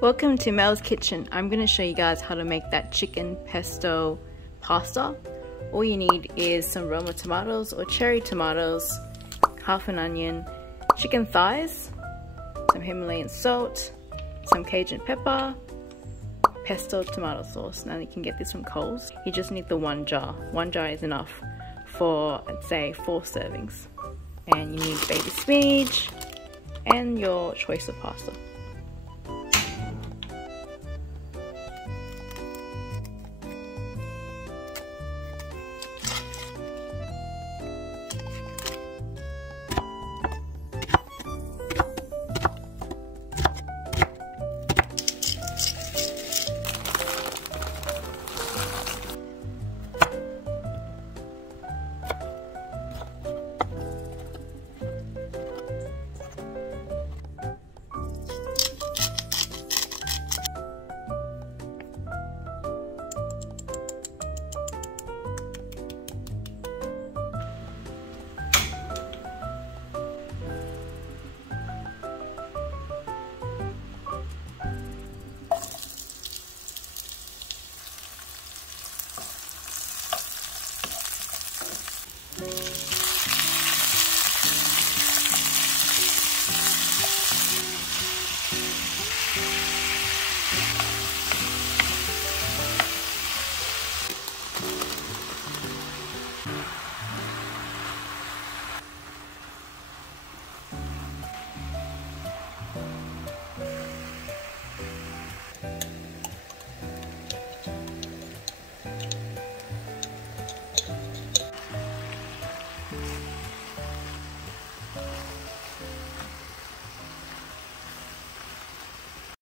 Welcome to Mel's Kitchen. I'm going to show you guys how to make that chicken pesto pasta. All you need is some Roma tomatoes or cherry tomatoes, half an onion, chicken thighs, some Himalayan salt, some Cajun pepper, pesto tomato sauce. Now you can get this from Coles. You just need the one jar. One jar is enough for, I'd say, 4 servings. And you need baby spinach and your choice of pasta.